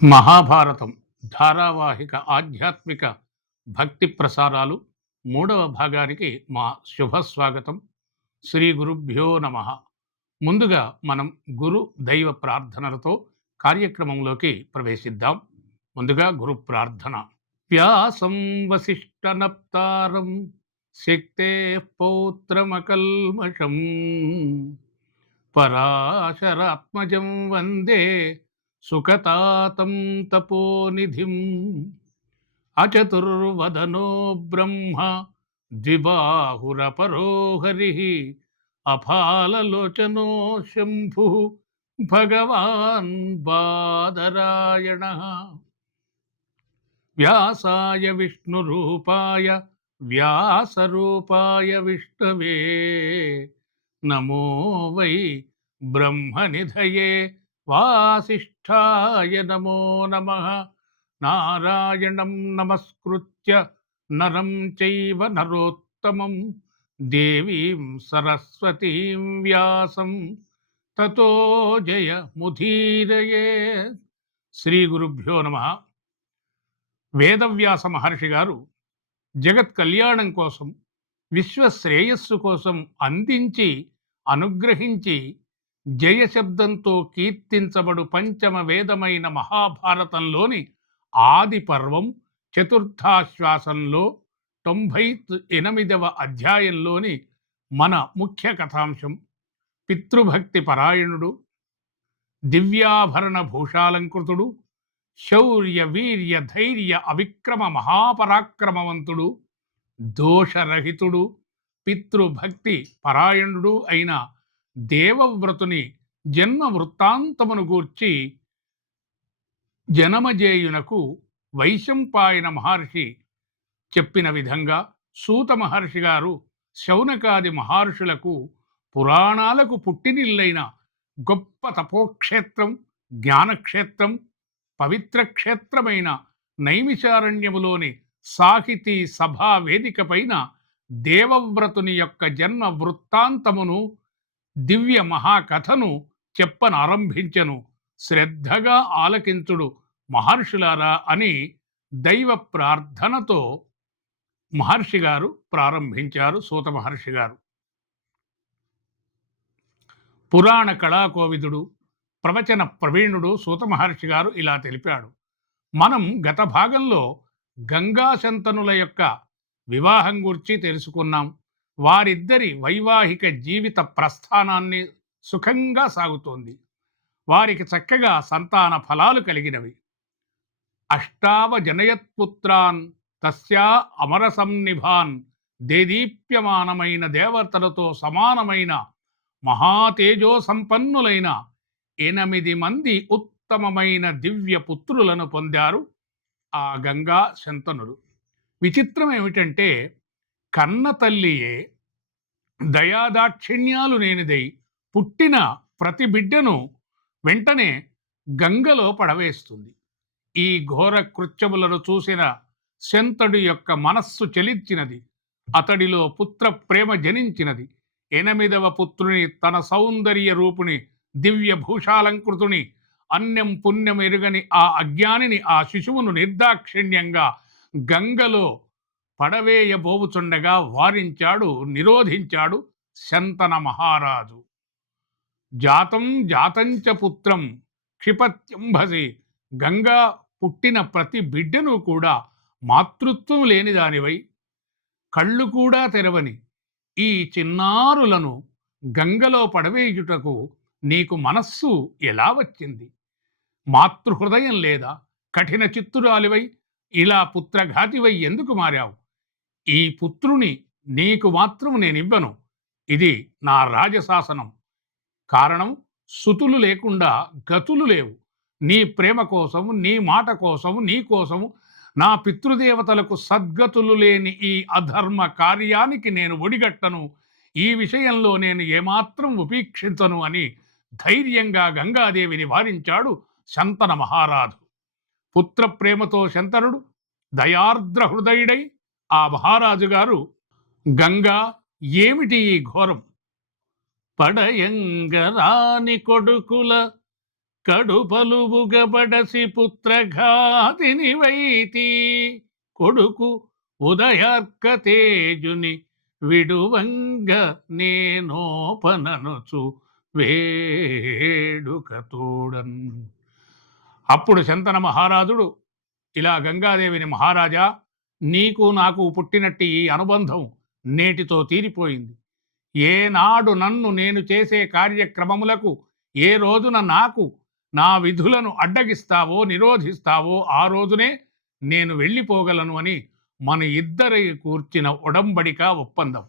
మహాభారతం ధారావాహిక ఆధ్యాత్మిక భక్తి ప్రసారాలు మూడవ భాగానికి మా శుభస్వాగతం. శ్రీ గురుభ్యో నమ. ముందుగా మనం గురు దైవ ప్రార్థనలతో కార్యక్రమంలోకి ప్రవేశిద్దాం. ముందుగా గురు ప్రార్థన. వ్యాసం వసిష్ఠనప్తారం శక్తే పౌత్రమకల్మషం పరాశరాత్మజం వందే సుఖతాతం తపోనిధిం. అచతుర్వదనో బ్రహ్మ ద్విబాహురపరో హరి అఫాలలోచనో శంభు భగవాన్ బాదరాయణ. వ్యాసాయ విష్ణురూపాయ వ్యాసరూపాయ విష్ణవే నమో వై బ్రహ్మనిధయే వాసిష్ఠాయ నమో నమః. నారాయణం నమస్కృత్య నరం చైవ నరోత్తమం దేవీం సరస్వతీం వ్యాసం తతో జయముదీరయే. శ్రీ గురుభ్యో నమః. వేదవ్యాస మహర్షి గారు జగత్ కళ్యాణం కోసం, విశ్వ శ్రేయస్సు కోసం అందించి అనుగ్రహించి జయశబ్దంతో కీర్తించబడు పంచమ వేదమైన మహాభారతంలోని ఆది పర్వం చతుర్థాశ్వాసంలో 98వ అధ్యాయంలోని మన ముఖ్య కథాంశం పితృభక్తి పరాయణుడు, దివ్యాభరణ భూషాలంకృతుడు, శౌర్య వీర్య ధైర్య అవిక్రమ మహాపరాక్రమవంతుడు, దోషరహితుడు, పితృభక్తి పరాయణుడు అయిన దేవవ్రతుని జన్మ వృత్తాంతమును గూర్చి జనమజేయునకు వైశంపాయన మహర్షి చెప్పిన విధంగా సూత మహర్షి గారు శౌనకాది మహర్షులకు పురాణాలకు పుట్టినిల్లైన గొప్ప తపోక్షేత్రం, జ్ఞానక్షేత్రం, పవిత్ర క్షేత్రమైన నైమిషారణ్యములోని సాహితీ సభా వేదిక పైన దేవవ్రతుని యొక్క జన్మ వృత్తాంతమును, దివ్య మహాకథను చెప్పనారంభించెను. శ్రద్ధగా ఆలకించుడు మహర్షులారా అని దైవ ప్రార్థనతో మహర్షి గారు ప్రారంభించారు. సూత మహర్షి గారు పురాణ కళాకోవిదుడు, ప్రవచన ప్రవీణుడు సూత మహర్షి గారు ఇలా తెలిపాడు. మనం గత భాగంలో గంగాశంతనుల యొక్క వివాహం గురించి తెలుసుకున్నాం. వారిద్దరి వైవాహిక జీవిత ప్రస్థానాన్ని సుఖంగా సాగుతోంది. వారికి చక్కగా సంతాన ఫలాలు కలిగినవి. అష్టావజనయత్పుత్రాన్ తస్యా అమరసన్నిభాన్, దేదీప్యమానమైన దేవతలతో సమానమైన మహాతేజో సంపన్నులైన 8 మంది ఉత్తమమైన దివ్య పుత్రులను పొందారు ఆ గంగా శంతనుడు. విచిత్రం ఏమిటంటే కన్న తల్లియే దయాదాక్షిణ్యాలు లేనిదై పుట్టిన ప్రతి బిడ్డను వెంటనే గంగలో పడవేస్తుంది. ఈ ఘోర కృత్యములను చూసిన శంతడు యొక్క మనస్సు చలించినది. అతడిలో పుత్ర ప్రేమ జనించినది. 8వ పుత్రుని, తన సౌందర్య రూపుని, దివ్య భూషాలంకృతుని, అన్యం పుణ్యం ఎరుగని ఆ అజ్ఞానిని, ఆ శిశువును నిర్దాక్షిణ్యంగా గంగలో పడవేయబోవుచుండగా వారించాడు, నిరోధించాడు శంతన మహారాజు. జాతం జాతంచ పుత్రం క్షిపత్యంభసి, గంగా పుట్టిన ప్రతి బిడ్డను కూడా మాతృత్వం లేని దానివై, కళ్ళు కూడా తెరవని ఈ చిన్నారులను గంగలో పడవేయుటకు నీకు మనస్సు ఎలా వచ్చింది? మాతృహృదయం లేదా? కఠిన చిత్తురాలివై ఇలా పుత్రఘాతివై ఎందుకు మారావు? ఈ పుత్రుని నీకు మాత్రం నేనివ్వను. ఇది నా రాజశాసనం. కారణం, సుతులు లేకుండా గతులు లేవు. నీ ప్రేమ కోసం, నీ మాట కోసం, నీ కోసం నా పితృదేవతలకు సద్గతులు లేని ఈ అధర్మ కార్యానికి నేను ఒడిగట్టను. ఈ విషయంలో నేను ఏమాత్రం ఉపేక్షించను అని ధైర్యంగా గంగాదేవిని వారించాడు శంతన మహారాజు. పుత్ర ప్రేమతో శంతనుడు దయార్ద్ర హృదయుడై ఆ మహారాజు గారు, గంగా, ఏమిటి ఈ ఘోరం? పడయంగరాని కొడుకుల కడుపలుబుగబడసి పుత్రఘాతిని వైతి కొడుకు ఉదయార్క తేజుని విడువంగ నేనోపననుచు వేడుక తోడన్. అప్పుడు శంతన మహారాజుడు ఇలా గంగాదేవిని, మహారాజా, నీకు నాకు పుట్టినట్టి ఈ అనుబంధం నేటితో తీరిపోయింది. ఏనాడు నన్ను నేను చేసే కార్యక్రమములకు ఏ రోజున నాకు నా విధులను అడ్డగిస్తావో నిరోధిస్తావో ఆ రోజునే నేను వెళ్ళిపోగలను అని మన ఇద్దరి కూర్చిన ఒడంబడిక ఒప్పందం.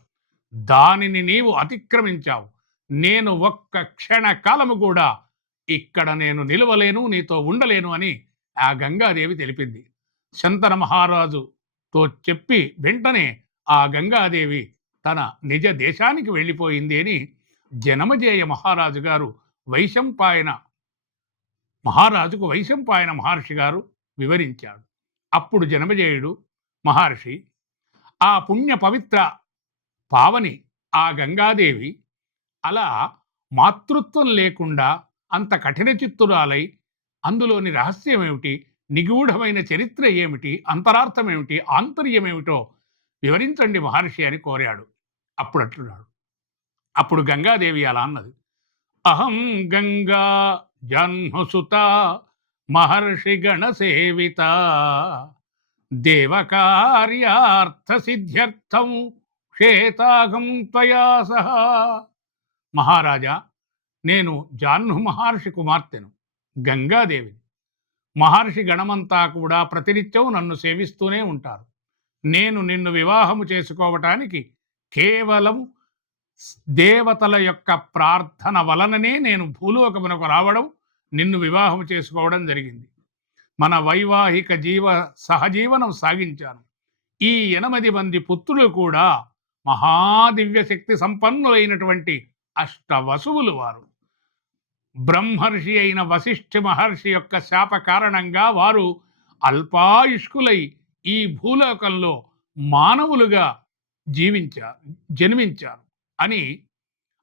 దానిని నీవు అతిక్రమించావు. నేను ఒక్క క్షణకాలము కూడా ఇక్కడ నేను నిలవలేను, నీతో ఉండలేను అని ఆ గంగాదేవి తెలిపింది. శంతన మహారాజుతో చెప్పి వెంటనే ఆ గంగాదేవి తన నిజ దేశానికి వెళ్ళిపోయింది అని జనమజేయ మహారాజు గారు మహారాజుకు వైశంపాయన మహర్షి గారు వివరించాడు. అప్పుడు జనమజేయుడు మహర్షి ఆ పుణ్య పవిత్ర పావని ఆ గంగాదేవి అలా మాతృత్వం లేకుండా అంత కఠిన చిత్తురాలై అందులోని రహస్యం ఏమిటి, నిగూఢమైన చరిత్ర ఏమిటి, అంతరార్థం ఏమిటి, ఆంతర్యమేమిటో వివరించండి మహర్షి అని కోరాడు. అప్పుడు గంగాదేవి అలా అన్నది, అహం గంగా జన్మసుత మహర్షి గణ సేవిత దేవకార్యార్థ సిద్ధ్యర్థం క్షేతాగం త్వయా సహ. మహారాజా, నేను జాహ్ను మహర్షి కుమార్తెను, గంగాదేవిని. మహర్షి గణమంతా కూడా ప్రతినిత్యం నన్ను సేవిస్తూనే ఉంటారు. నేను నిన్ను వివాహము చేసుకోవటానికి కేవలం దేవతల యొక్క ప్రార్థన వలననే నేను భూలోకమునకు రావడం, నిన్ను వివాహం చేసుకోవడం జరిగింది. మన వైవాహిక సహజీవనం సాగించాను. ఈ 8 మంది పుత్రులు కూడా మహాదివ్య శక్తి సంపన్నులైనటువంటి అష్టవసువులు వారు. బ్రహ్మర్షి అయిన వశిష్ఠ మహర్షి యొక్క శాప కారణంగా వారు అల్పాయుష్కులై ఈ భూలోకంలో మానవులుగా జన్మించారు అని,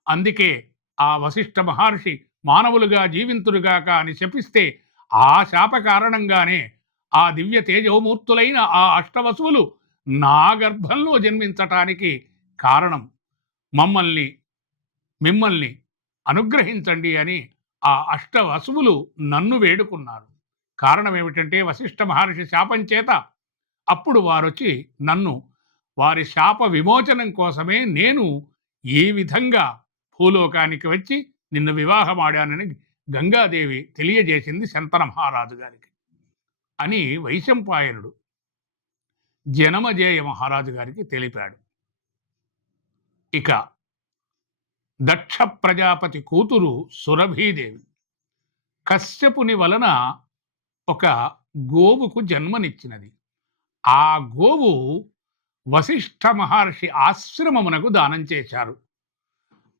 అందుకే ఆ వశిష్ఠ మహర్షి మానవులుగా జీవింతురుగాక అని శపిస్తే ఆ శాప కారణంగానే ఆ దివ్య తేజోమూర్తులైన ఆ అష్టవసువులు నా గర్భంలో జన్మించటానికి కారణం. మిమ్మల్ని అనుగ్రహించండి అని ఆ అష్టవసువులు నన్ను వేడుకున్నారు. కారణం ఏమిటంటే వశిష్ఠ మహర్షి శాపం చేత అప్పుడు వారొచ్చి నన్ను, వారి శాప విమోచనం కోసమే నేను ఈ విధంగా భూలోకానికి వచ్చి నిన్ను వివాహమాడానని గంగాదేవి తెలియజేసింది శంతన మహారాజు గారికి అని వైశంపాయనుడు జనమజేయ మహారాజు గారికి తెలిపాడు. ఇక దక్ష ప్రజాపతి కూతురు సురభీదేవి కశ్యపుని వలన ఒక గోవుకు జన్మనిచ్చినది. ఆ గోవు వశిష్ఠ మహర్షి ఆశ్రమమునకు దానం చేశారు.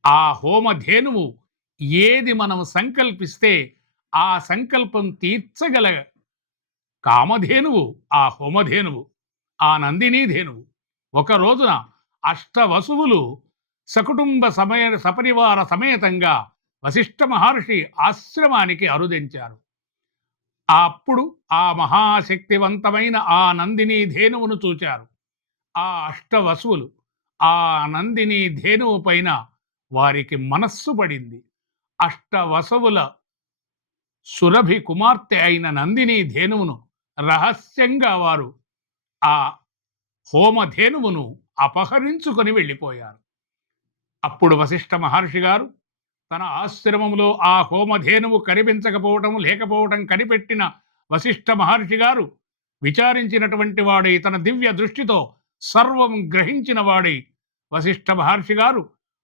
ఆ హోమధేనువు ఏది మనం సంకల్పిస్తే ఆ సంకల్పం తీర్చగల కామధేనువు ఆ హోమధేనువు, ఆ నందినీ ధేనువు. ఒక రోజున అష్టవసువులు సకుటుంబ సపరివార సమేతంగా వశిష్ఠ మహర్షి ఆశ్రమానికి అరుదించారు. అప్పుడు ఆ మహాశక్తివంతమైన ఆ నందినీ ధేనువును చూచారు. ఆ అష్టవసువులు ఆ నందినీ ధేనువు పైన వారికి మనస్సు పడింది. అష్టవసువుల సురభి కుమార్తె అయిన నందినీ ధేనువును రహస్యంగా వారు ఆ హోమధేనువును అపహరించుకొని వెళ్ళిపోయారు. అప్పుడు వశిష్ఠ మహర్షి గారు తన ఆశ్రమంలో ఆ హోమధేనువు లేకపోవటం కనిపెట్టిన వశిష్ఠ మహర్షి గారు విచారించినటువంటి వాడై, తన దివ్య దృష్టితో సర్వం గ్రహించిన వాడై వశిష్ఠ మహర్షి గారు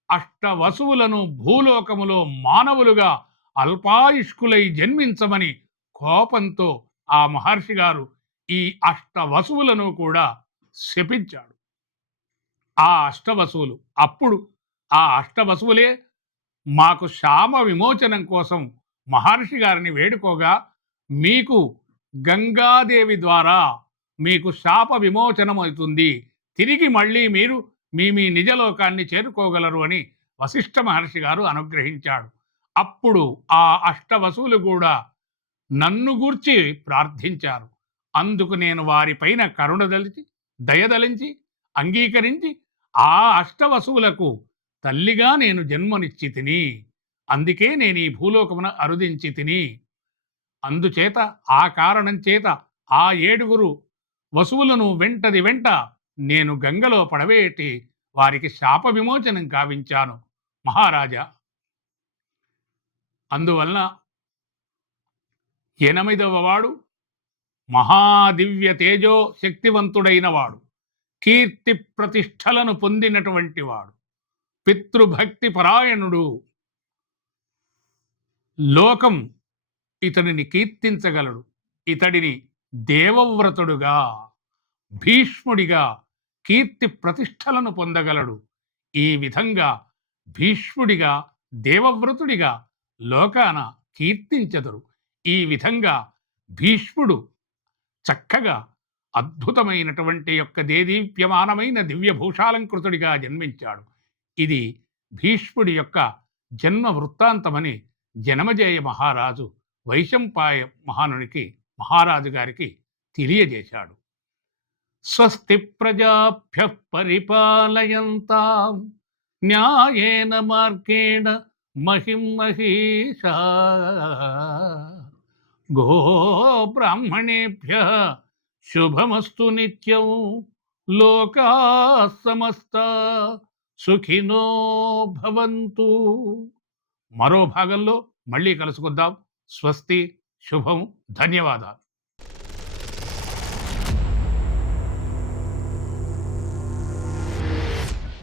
అష్టవసువులను భూలోకములో మానవులుగా అల్పాయుష్కులై జన్మించమని కోపంతో ఆ మహర్షి గారు ఈ అష్టవసువులను కూడా శపించాడు. అప్పుడు ఆ అష్టవసువులే మాకు శాప విమోచనం కోసం మహర్షి గారిని వేడుకోగా, మీకు గంగాదేవి ద్వారా మీకు శాప విమోచనం అవుతుంది, తిరిగి మళ్ళీ మీరు మీ నిజలోకాన్ని చేరుకోగలరు అని వశిష్ఠ మహర్షి గారు అనుగ్రహించాడు. అప్పుడు ఆ అష్టవసువులు కూడా నన్ను గూర్చి ప్రార్థించారు. అందుకు నేను వారిపైన కరుణదలిచి, దయదలించి, అంగీకరించి ఆ అష్టవసువులకు తల్లిగా నేను జన్మనిచ్చి తిని. అందుకే నేను ఈ భూలోకమున అరుదించి తిని. అందుచేత ఆ కారణం చేత ఆ ఏడుగురు వసువులను వెంట నేను గంగలో పడవేటి వారికి శాప విమోచనం కావించాను మహారాజా. అందువలన 8వ వాడు మహాదివ్య తేజో శక్తివంతుడైన వాడు, కీర్తి ప్రతిష్టలను పొందినటువంటి వాడు, పితృభక్తి పరాయణుడు, లోకం ఇతడిని కీర్తించగలడు. ఇతడిని దేవవ్రతుడుగా, భీష్ముడిగా కీర్తి ప్రతిష్టలను పొందగలడు. ఈ విధంగా భీష్ముడిగా, దేవవ్రతుడిగా లోకాన కీర్తించెదరు. ఈ విధంగా భీష్ముడు చక్కగా అద్భుతమైనటువంటి యొక్క దేదీప్యమానమైన దివ్యభూషాలంకృతుడిగా జన్మించాడు. ఇది భీష్ముడి యొక్క జన్మ వృత్తాంతమని జనమజేయ మహారాజు వైశంపాయ మహారాజు గారికి తెలియజేశాడు. స్వస్తి ప్రజాభ్య పరిపాలయంతాం న్యాయేన మార్గేణ మహిం మహీషా గో బ్రాహ్మణేభ్య శుభమస్తు నిత్యం లోకా సమస్త సుఖినో భవంతు. మరో భాగంలో మళ్ళీ కలుసుకుందాం. స్వస్తి, శుభం, ధన్యవాదాలు.